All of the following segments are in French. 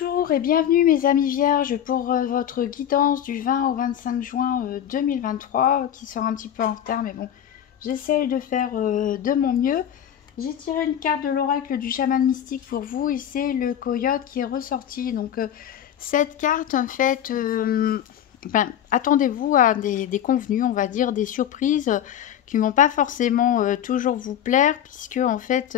Bonjour et bienvenue mes amis vierges pour votre guidance du 20 au 25 juin 2023 qui sera un petit peu en retard mais bon, j'essaye de faire de mon mieux. J'ai tiré une carte de l'oracle du chaman mystique pour vous et c'est le coyote qui est ressorti. Donc cette carte en fait, attendez-vous à des convenus, on va dire, des surprises qui ne vont pas forcément toujours vous plaire puisque en fait...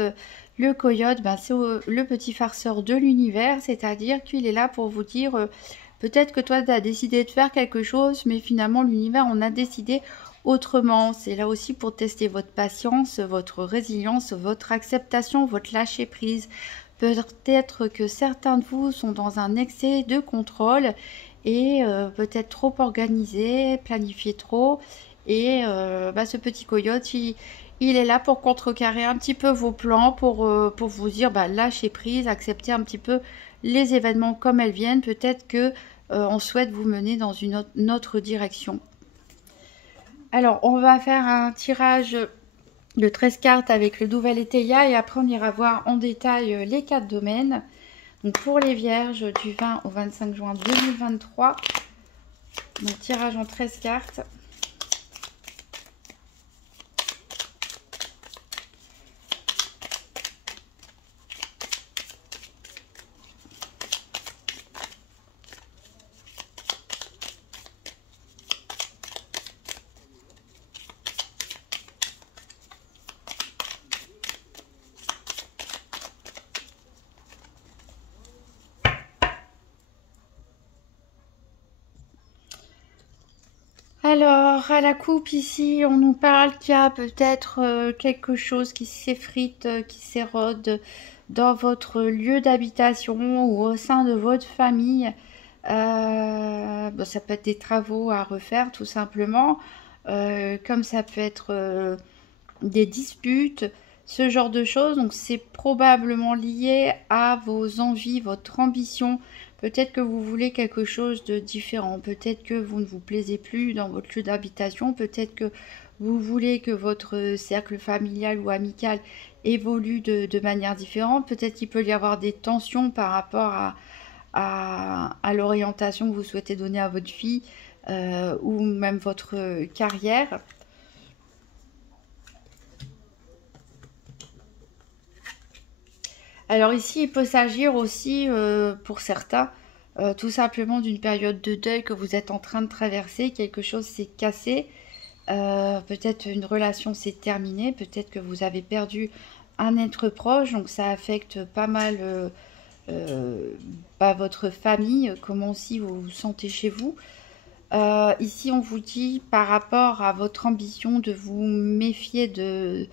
le coyote, c'est le petit farceur de l'univers, c'est-à-dire qu'il est là pour vous dire peut-être que toi tu as décidé de faire quelque chose, mais finalement l'univers en a décidé autrement. C'est là aussi pour tester votre patience, votre résilience, votre acceptation, votre lâcher prise. Peut-être que certains de vous sont dans un excès de contrôle et peut-être trop organisé, planifié trop. Et ce petit coyote, il est là pour contrecarrer un petit peu vos plans, pour vous dire lâchez prise, acceptez un petit peu les événements comme elles viennent. Peut-être que on souhaite vous mener dans une autre direction. Alors, on va faire un tirage de 13 cartes avec le nouvel Éteia et après on ira voir en détail les 4 domaines. Donc pour les vierges du 20 au 25 juin 2023, donc tirage en 13 cartes. Alors, à la coupe ici, on nous parle qu'il y a peut-être quelque chose qui s'effrite, qui s'érode dans votre lieu d'habitation ou au sein de votre famille. Ça peut être des travaux à refaire tout simplement, comme ça peut être des disputes, ce genre de choses. Donc c'est probablement lié à vos envies, votre ambition. Peut-être que vous voulez quelque chose de différent, peut-être que vous ne vous plaisez plus dans votre lieu d'habitation, peut-être que vous voulez que votre cercle familial ou amical évolue de manière différente, peut-être qu'il peut y avoir des tensions par rapport à l'orientation que vous souhaitez donner à votre vie ou même votre carrière. Alors ici, il peut s'agir aussi, pour certains, tout simplement d'une période de deuil que vous êtes en train de traverser. Quelque chose s'est cassé, peut-être une relation s'est terminée, peut-être que vous avez perdu un être proche, donc ça affecte pas mal votre famille, comment aussi vous vous sentez chez vous. Ici, on vous dit par rapport à votre ambition de vous méfier de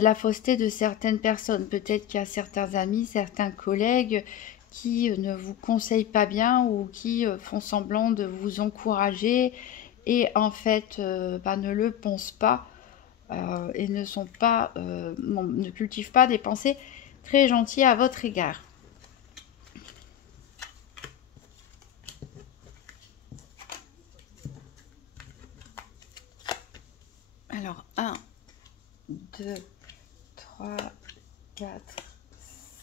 la fausseté de certaines personnes. Peut-être qu'il y a certains amis, certains collègues qui ne vous conseillent pas bien ou qui font semblant de vous encourager et en fait ne le pensent pas et ne cultivent pas des pensées très gentilles à votre égard. Alors 1, 2, 3, 4,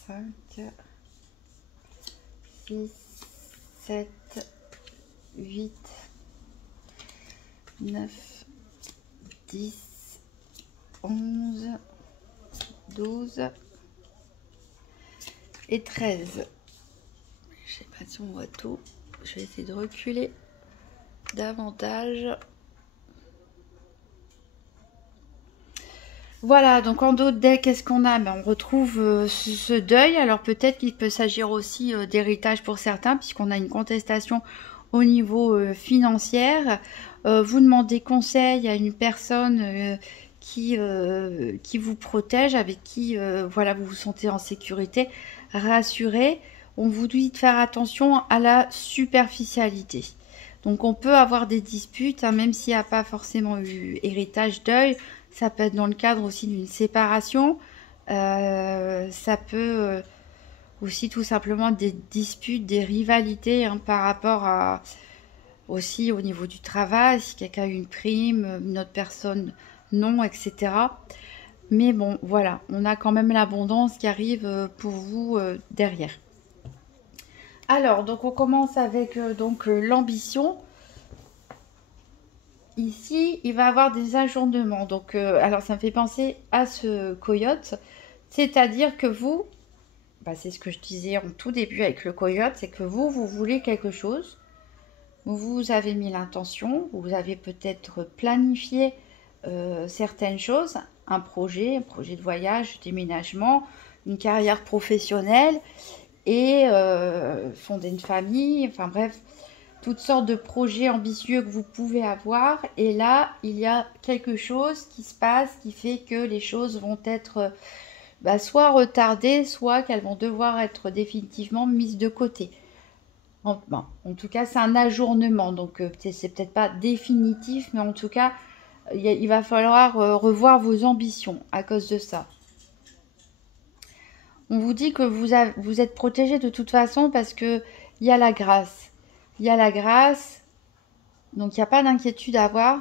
5, 6, 7, 8, 9, 10, 11, 12 et 13. Je sais pas si on voit tout. Je vais essayer de reculer davantage. Voilà, donc en dos de deck, qu'est-ce qu'on a? On retrouve ce deuil. Alors peut-être qu'il peut s'agir aussi d'héritage pour certains, puisqu'on a une contestation au niveau financier. Vous demandez conseil à une personne qui vous protège, avec qui vous vous sentez en sécurité, rassuré. On vous dit de faire attention à la superficialité. Donc on peut avoir des disputes, même s'il n'y a pas forcément eu héritage, deuil. Ça peut être dans le cadre aussi d'une séparation. Ça peut aussi tout simplement des disputes, des rivalités par rapport à aussi au niveau du travail, si quelqu'un a eu une prime, une autre personne non, etc. Mais bon, voilà, on a quand même l'abondance qui arrive pour vous derrière. Alors, donc on commence avec l'ambition. Ici, il va avoir des ajournements. Donc, alors ça me fait penser à ce coyote. C'est-à-dire que vous, bah, c'est ce que je disais en tout début avec le coyote, c'est que vous voulez quelque chose. Vous avez mis l'intention, vous avez peut-être planifié certaines choses, un projet de voyage, de déménagement, une carrière professionnelle et fonder une famille, enfin bref, toutes sortes de projets ambitieux que vous pouvez avoir. Et là, il y a quelque chose qui se passe qui fait que les choses vont être soit retardées, soit qu'elles vont devoir être définitivement mises de côté. En tout cas, c'est un ajournement, donc c'est peut-être pas définitif, mais en tout cas, il va falloir revoir vos ambitions à cause de ça. On vous dit que vous êtes protégé de toute façon parce que il y a la grâce. Il y a la grâce, donc il n'y a pas d'inquiétude à avoir.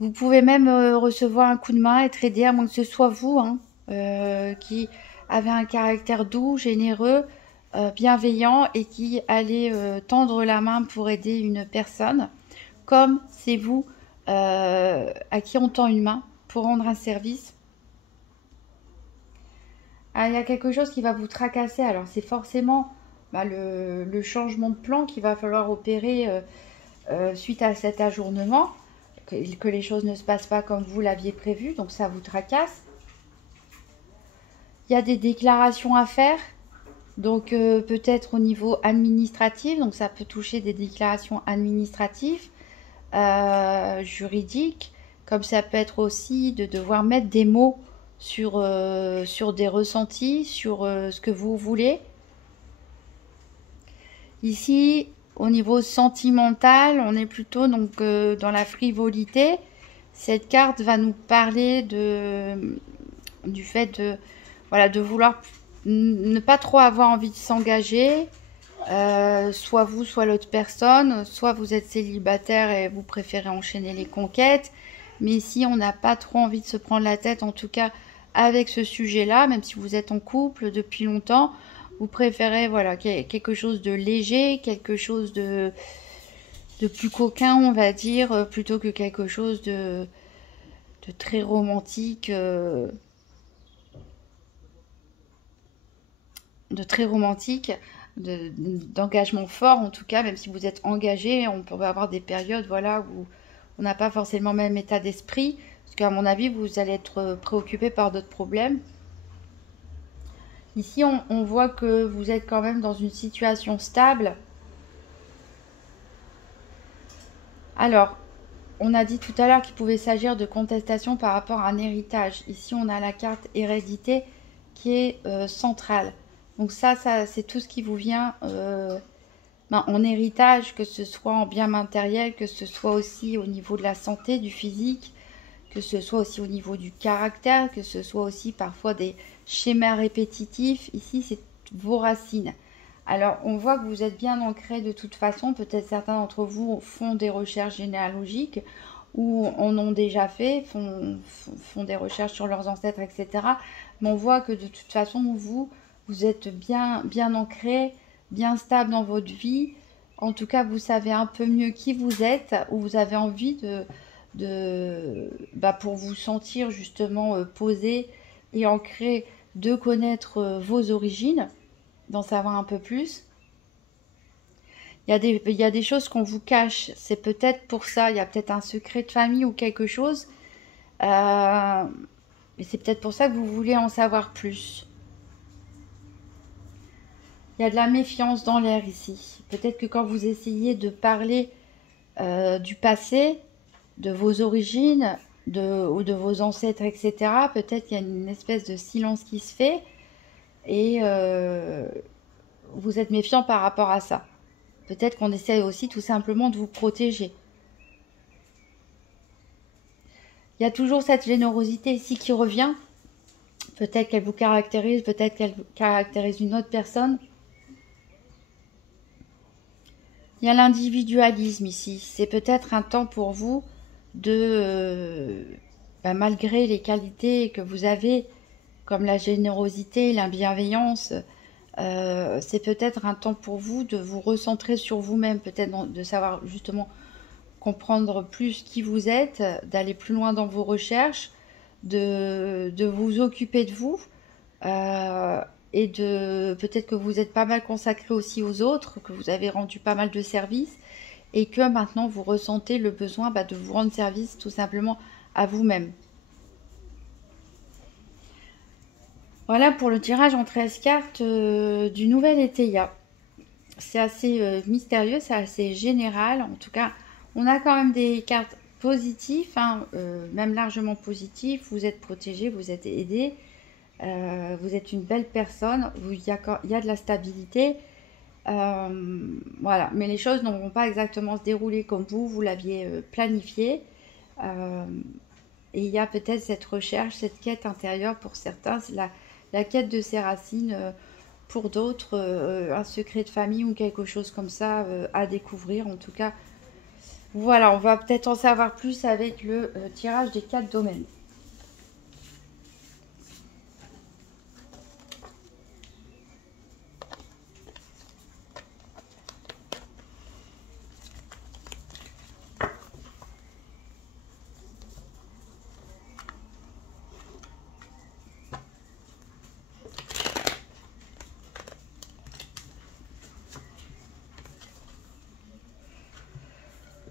Vous pouvez même recevoir un coup de main, être aidé, à moins que ce soit vous qui avez un caractère doux, généreux, bienveillant et qui allez tendre la main pour aider une personne, comme c'est vous à qui on tend une main pour rendre un service. Ah, il y a quelque chose qui va vous tracasser, alors c'est forcément le changement de plan qu'il va falloir opérer suite à cet ajournement, que les choses ne se passent pas comme vous l'aviez prévu, donc ça vous tracasse. Il y a des déclarations à faire, donc peut-être au niveau administratif, donc ça peut toucher des déclarations administratives, juridiques, comme ça peut être aussi de devoir mettre des mots sur des ressentis, sur ce que vous voulez. Ici, au niveau sentimental, on est plutôt donc dans la frivolité. Cette carte va nous parler du fait de vouloir ne pas trop avoir envie de s'engager, soit vous, soit l'autre personne, soit vous êtes célibataire et vous préférez enchaîner les conquêtes. Mais ici, on n'a pas trop envie de se prendre la tête, en tout cas avec ce sujet-là, même si vous êtes en couple depuis longtemps. Vous préférez quelque chose de léger, quelque chose de plus coquin, on va dire, plutôt que quelque chose de très romantique, d'engagement fort en tout cas, même si vous êtes engagé, on peut avoir des périodes où on n'a pas forcément le même état d'esprit, parce qu'à mon avis, vous allez être préoccupé par d'autres problèmes. Ici, on voit que vous êtes quand même dans une situation stable. Alors, on a dit tout à l'heure qu'il pouvait s'agir de contestation par rapport à un héritage. Ici, on a la carte hérédité qui est centrale. Donc ça c'est tout ce qui vous vient en héritage, que ce soit en bien matériel, que ce soit aussi au niveau de la santé, du physique, que ce soit aussi au niveau du caractère, que ce soit aussi parfois des schémas répétitifs. Ici, c'est vos racines. Alors, on voit que vous êtes bien ancré de toute façon. Peut-être certains d'entre vous font des recherches généalogiques ou en ont déjà fait, font des recherches sur leurs ancêtres, etc. Mais on voit que de toute façon, vous êtes bien ancré, bien stable dans votre vie. En tout cas, vous savez un peu mieux qui vous êtes, ou vous avez envie pour vous sentir justement posé et ancré, de connaître vos origines, d'en savoir un peu plus. Il y a des choses qu'on vous cache, c'est peut-être pour ça, il y a peut-être un secret de famille ou quelque chose, mais c'est peut-être pour ça que vous voulez en savoir plus. Il y a de la méfiance dans l'air ici. Peut-être que quand vous essayez de parler du passé, de vos origines, ou de vos ancêtres, etc., peut-être qu'il y a une espèce de silence qui se fait et vous êtes méfiant par rapport à ça. Peut-être qu'on essaie aussi tout simplement de vous protéger. Il y a toujours cette générosité ici qui revient. Peut-être qu'elle vous caractérise, peut-être qu'elle caractérise une autre personne. Il y a l'individualisme ici. C'est peut-être un temps pour vous de, malgré les qualités que vous avez, comme la générosité, la bienveillance, C'est peut-être un temps pour vous de vous recentrer sur vous-même, peut-être de savoir justement comprendre plus qui vous êtes, d'aller plus loin dans vos recherches, de vous occuper de vous, euh, et de peut-être que vous êtes pas mal consacré aussi aux autres, que vous avez rendu pas mal de services et que maintenant vous ressentez le besoin de vous rendre service tout simplement à vous-même. Voilà pour le tirage en 13 cartes du nouvel Étéia. C'est assez mystérieux, c'est assez général. En tout cas, on a quand même des cartes positives, hein, même largement positives. Vous êtes protégé, vous êtes aidé, vous êtes une belle personne, il y a de la stabilité. Voilà, mais les choses ne vont pas exactement se dérouler comme vous l'aviez planifié. Euh, et il y a peut-être cette recherche, cette quête intérieure pour certains, c'est la quête de ses racines. Pour d'autres, un secret de famille ou quelque chose comme ça à découvrir. En tout cas, voilà, on va peut-être en savoir plus avec le tirage des 4 domaines.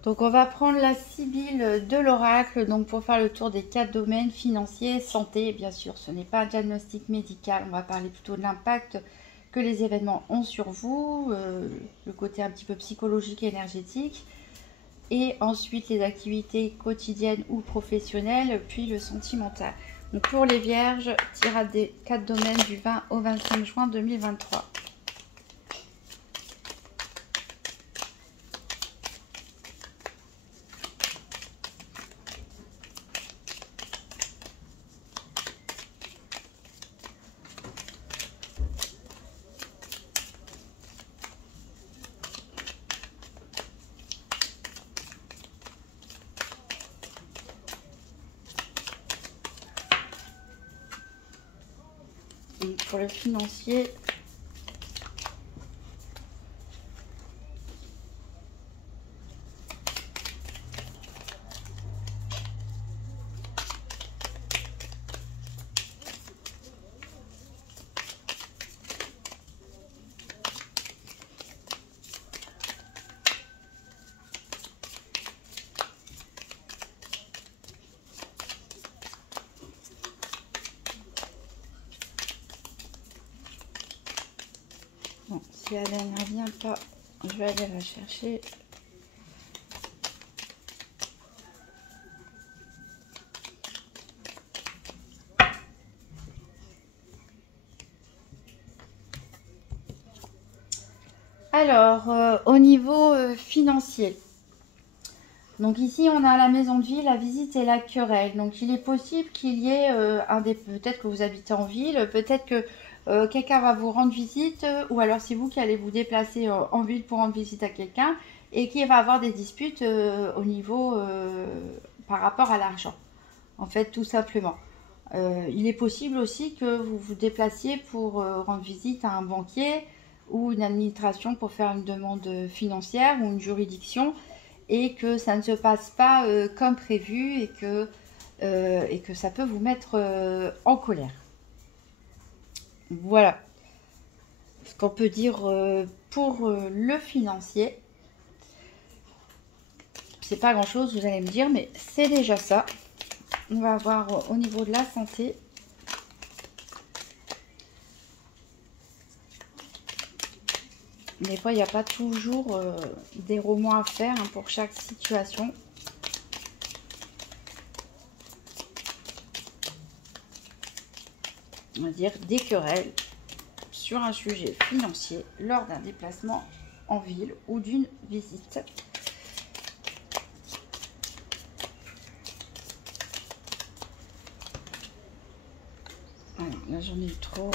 Donc on va prendre la Sibylle de l'oracle donc pour faire le tour des 4 domaines financiers, santé, bien sûr, ce n'est pas un diagnostic médical, on va parler plutôt de l'impact que les événements ont sur vous, le côté un petit peu psychologique et énergétique, et ensuite les activités quotidiennes ou professionnelles, puis le sentimental. Donc pour les vierges, tirage des 4 domaines du 20 au 25 juin 2023. Donc pour le financier, bon, si elle ne revient pas, je vais aller la chercher. Alors, au niveau financier, donc ici on a la maison de vie, la visite et la querelle. Donc il est possible qu'il y ait peut-être que vous habitez en ville, peut-être que quelqu'un va vous rendre visite, ou alors c'est vous qui allez vous déplacer en ville pour rendre visite à quelqu'un et qui va avoir des disputes au niveau par rapport à l'argent. En fait, tout simplement. Il est possible aussi que vous vous déplaciez pour rendre visite à un banquier ou une administration pour faire une demande financière ou une juridiction et que ça ne se passe pas comme prévu et que ça peut vous mettre en colère. Voilà ce qu'on peut dire pour le financier. C'est pas grand chose, vous allez me dire, mais c'est déjà ça. On va voir au niveau de la santé. Des fois, il n'y a pas toujours des romans à faire hein, pour chaque situation. On va dire des querelles sur un sujet financier lors d'un déplacement en ville ou d'une visite. Alors, là, j'en ai eu trop.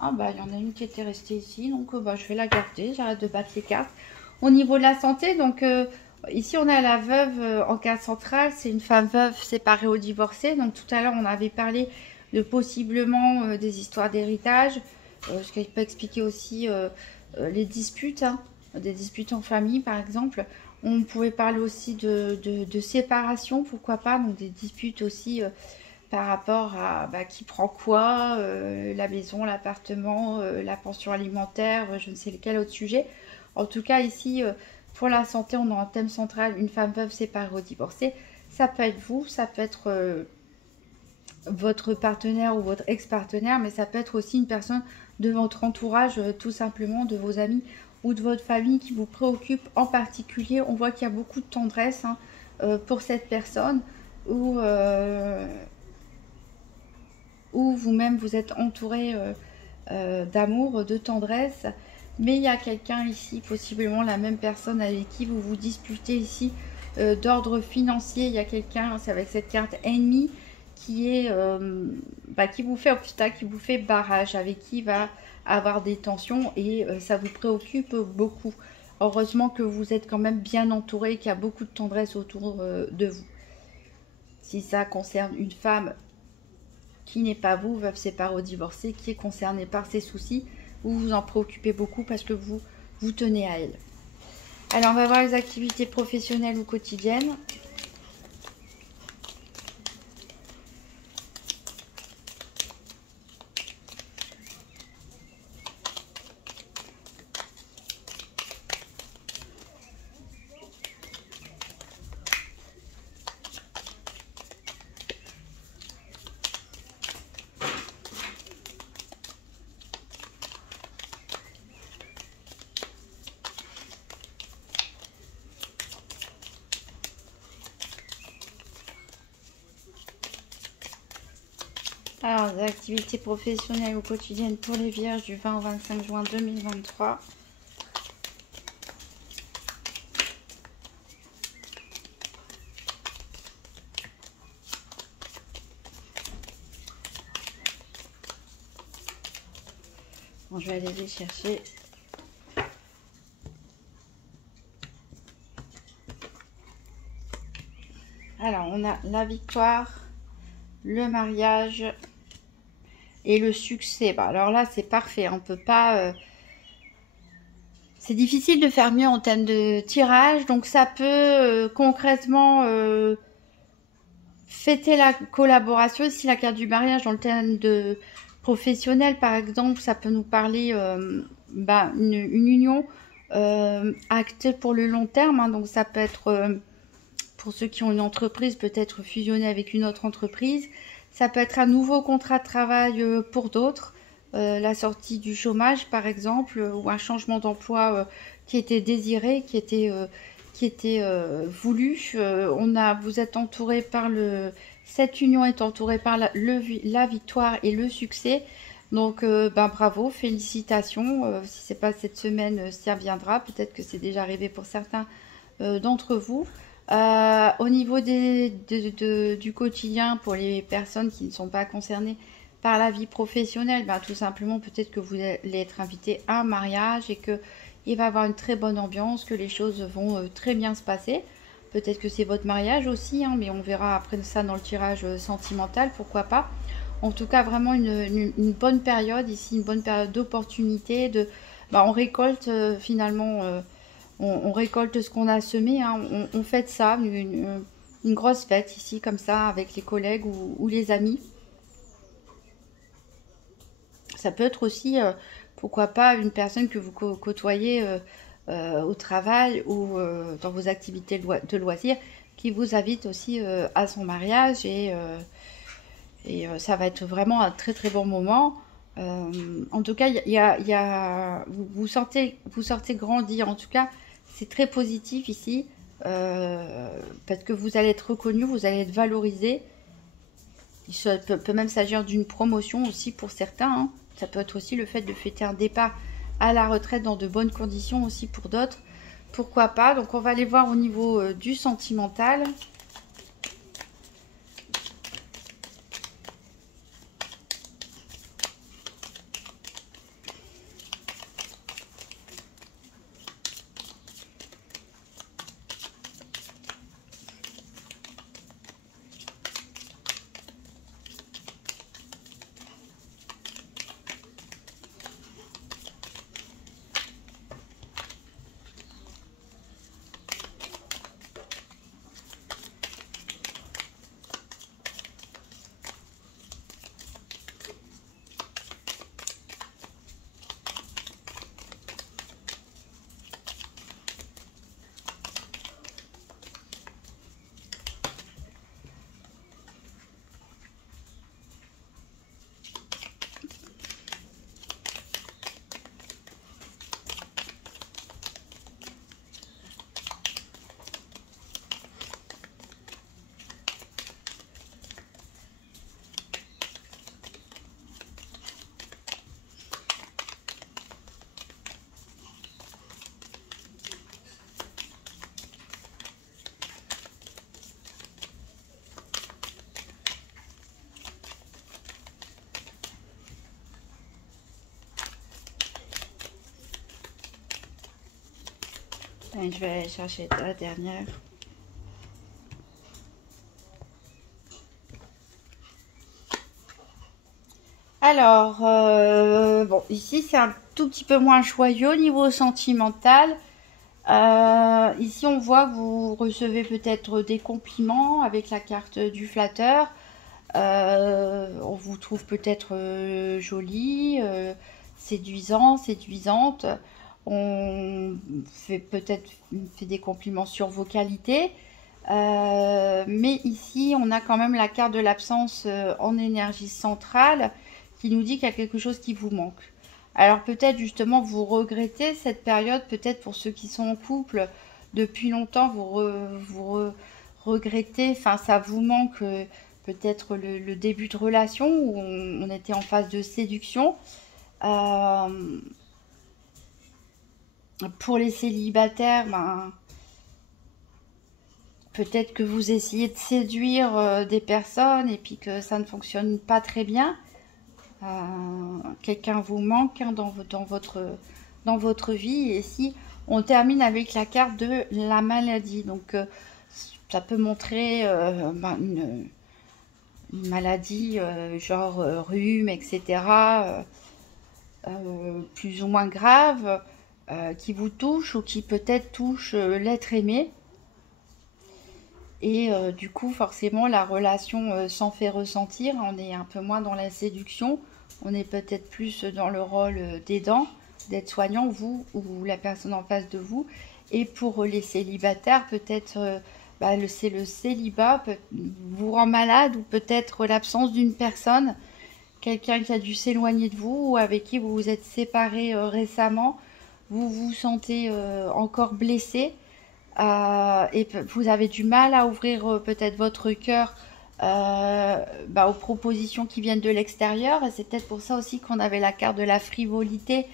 Ah bah, il y en a une qui était restée ici, donc bah, je vais la garder, j'arrête de battre les cartes. Au niveau de la santé, donc ici on a la veuve en carte centrale, c'est une femme veuve séparée ou divorcée. Donc tout à l'heure on avait parlé de possiblement des histoires d'héritage, ce qui peut expliquer aussi les disputes, hein, des disputes en famille par exemple. On pouvait parler aussi de séparation, pourquoi pas, donc des disputes aussi par rapport à bah, qui prend quoi, la maison, l'appartement, la pension alimentaire, je ne sais lequel autre sujet. En tout cas, ici, pour la santé, on a un thème central, une femme veuve séparée ou divorcée. Ça peut être vous, ça peut être votre partenaire ou votre ex-partenaire, mais ça peut être aussi une personne de votre entourage, tout simplement, de vos amis ou de votre famille qui vous préoccupe en particulier. On voit qu'il y a beaucoup de tendresse hein, pour cette personne ou vous-même vous êtes entouré d'amour, de tendresse, mais il y a quelqu'un ici, possiblement la même personne avec qui vous vous disputez ici d'ordre financier. Il y a quelqu'un, c'est avec cette carte ennemi qui est qui vous fait obstacle, qui vous fait barrage, avec qui il va avoir des tensions et ça vous préoccupe beaucoup. Heureusement que vous êtes quand même bien entouré, qu'il y a beaucoup de tendresse autour de vous. Si ça concerne une femme qui n'est pas vous, veuve, séparée ou divorcée, qui est concernée par ces soucis, vous vous en préoccupez beaucoup parce que vous vous tenez à elle. Alors, on va voir les activités professionnelles ou quotidiennes. Alors, les activités professionnelles ou quotidiennes pour les vierges du 20 au 25 juin 2023. Bon, je vais aller les chercher. Alors, on a la victoire, le mariage et le succès. Bah, alors là, c'est parfait. On peut pas... c'est difficile de faire mieux en termes de tirage. Donc, ça peut concrètement fêter la collaboration. Si la carte du mariage dans le thème de professionnel, par exemple, ça peut nous parler une union actée pour le long terme. Hein. Donc, ça peut être... pour ceux qui ont une entreprise, peut-être fusionner avec une autre entreprise. Ça peut être un nouveau contrat de travail pour d'autres, la sortie du chômage par exemple, ou un changement d'emploi qui était désiré, qui était voulu. Vous êtes entouré par cette union est entourée par la victoire et le succès. Donc bravo, félicitations. Si c'est pas cette semaine, ça viendra. Peut-être que c'est déjà arrivé pour certains d'entre vous. Au niveau du quotidien, pour les personnes qui ne sont pas concernées par la vie professionnelle, tout simplement peut-être que vous allez être invité à un mariage et qu'il va y avoir une très bonne ambiance, que les choses vont très bien se passer. Peut-être que c'est votre mariage aussi, hein, mais on verra après ça dans le tirage sentimental, pourquoi pas. En tout cas, vraiment une bonne période ici, une bonne période d'opportunité. On récolte finalement... on récolte ce qu'on a semé, hein. On fête ça, une grosse fête ici, comme ça, avec les collègues ou les amis. Ça peut être aussi, pourquoi pas, une personne que vous côtoyez au travail ou dans vos activités de loisirs, qui vous invite aussi à son mariage et ça va être vraiment un très très bon moment. En tout cas, vous sortez grandi, en tout cas. C'est très positif ici, parce que vous allez être reconnu, vous allez être valorisé. Il peut même s'agir d'une promotion aussi pour certains. Hein. Ça peut être aussi le fait de fêter un départ à la retraite dans de bonnes conditions aussi pour d'autres. Pourquoi pas? Donc on va aller voir au niveau du sentimental. Allez, je vais aller chercher la dernière. Alors, bon, ici c'est un tout petit peu moins joyeux au niveau sentimental. Ici, on voit que vous recevez peut-être des compliments avec la carte du flatteur. On vous trouve peut-être jolie, séduisant, séduisante. On fait peut-être fait des compliments sur vos qualités. Mais ici, on a quand même la carte de l'absence en énergie centrale qui nous dit qu'il y a quelque chose qui vous manque. Alors peut-être justement vous regrettez cette période, peut-être pour ceux qui sont en couple depuis longtemps, regrettez, enfin ça vous manque peut-être le début de relation où on était en phase de séduction. Euh, pour les célibataires, ben, peut-être que vous essayez de séduire des personnes et puis que ça ne fonctionne pas très bien. Quelqu'un vous manque hein, dans votre vie. Et si on termine avec la carte de la maladie, donc ça peut montrer ben, une maladie genre rhume, etc., plus ou moins grave, qui vous touche ou qui peut-être touche l'être aimé. Et du coup, forcément, la relation s'en fait ressentir. On est un peu moins dans la séduction. On est peut-être plus dans le rôle d'aidant, d'être soignant, vous ou la personne en face de vous. Et pour les célibataires, peut-être bah, c'est le célibat vous rend malade ou peut-être l'absence d'une personne, quelqu'un qui a dû s'éloigner de vous ou avec qui vous vous êtes séparés récemment. Vous vous sentez encore blessé et vous avez du mal à ouvrir peut-être votre cœur bah, aux propositions qui viennent de l'extérieur. Et c'est peut-être pour ça aussi qu'on avait la carte de la frivolité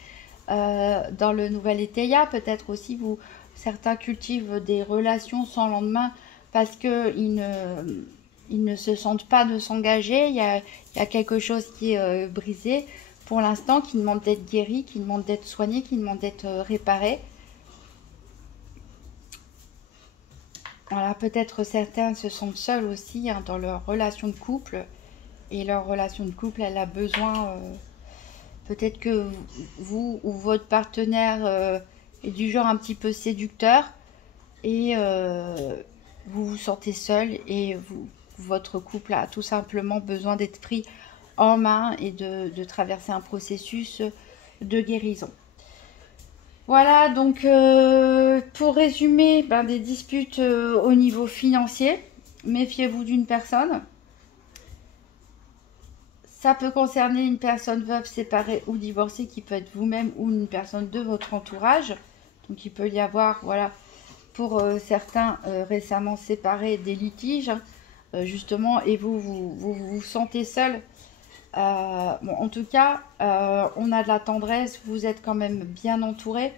dans le nouvel Étéia. Peut-être aussi certains cultivent des relations sans lendemain parce qu'ils ne se sentent pas de s'engager. Il y a quelque chose qui est brisé pour l'instant, qui demande d'être guéri, qui demande d'être soigné, qui demande d'être réparé. Voilà, peut-être certains se sentent seuls aussi hein, dans leur relation de couple. Et leur relation de couple, elle a besoin, peut-être que vous ou votre partenaire est du genre un petit peu séducteur. Et vous vous sentez seul et votre couple a tout simplement besoin d'être pris en main et de traverser un processus de guérison. Voilà, donc pour résumer, ben, des disputes au niveau financier, méfiez-vous d'une personne. Ça peut concerner une personne veuve, séparée ou divorcée qui peut être vous-même ou une personne de votre entourage. Donc il peut y avoir, voilà, pour certains récemment séparés, des litiges, justement, et vous sentez seul. Bon, en tout cas, on a de la tendresse, vous êtes quand même bien entouré.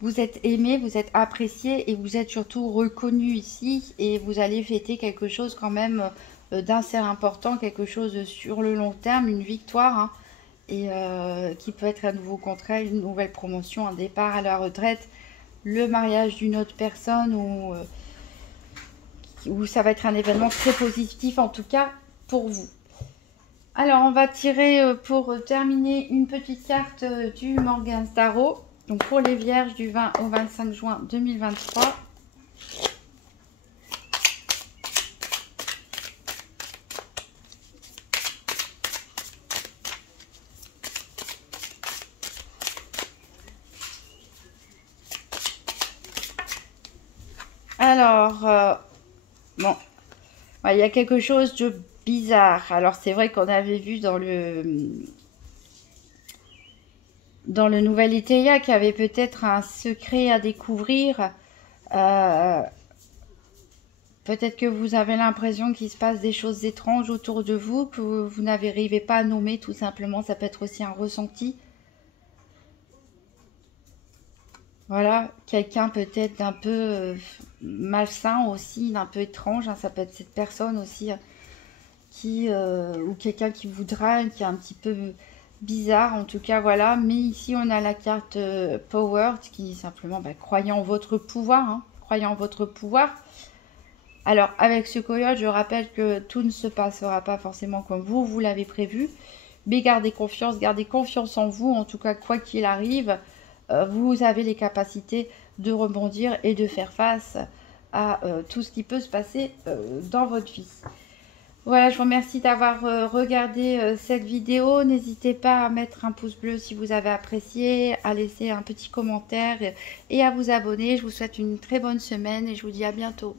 Vous êtes aimé, vous êtes apprécié et vous êtes surtout reconnu ici et vous allez fêter quelque chose quand même d'assez important, quelque chose sur le long terme, une victoire hein, et qui peut être un nouveau contrat, une nouvelle promotion, un départ à la retraite, le mariage d'une autre personne ou ça va être un événement très positif en tout cas pour vous. Alors on va tirer pour terminer une petite carte du Morgan Tarot. Donc pour les vierges du 20 au 25 juin 2023. Alors, bon, il y a quelque chose de bizarre. Alors c'est vrai qu'on avait vu dans le nouvel Étéia qu'il y avait peut-être un secret à découvrir. Peut-être que vous avez l'impression qu'il se passe des choses étranges autour de vous, que vous n'arrivez pas à nommer tout simplement. Ça peut être aussi un ressenti. Voilà, quelqu'un peut-être d'un peu malsain aussi, d'un peu étrange. Hein, ça peut être cette personne aussi qui ou quelqu'un qui vous drague, qui est un petit peu bizarre. En tout cas, voilà. Mais ici, on a la carte Power, qui est simplement croyant en votre pouvoir. Hein, croyant en votre pouvoir. Alors, avec ce coyote, je rappelle que tout ne se passera pas forcément comme vous l'avez prévu. Mais gardez confiance en vous. En tout cas, quoi qu'il arrive, vous avez les capacités de rebondir et de faire face à tout ce qui peut se passer dans votre vie. Voilà, je vous remercie d'avoir regardé cette vidéo. N'hésitez pas à mettre un pouce bleu si vous avez apprécié, à laisser un petit commentaire et à vous abonner. Je vous souhaite une très bonne semaine et je vous dis à bientôt.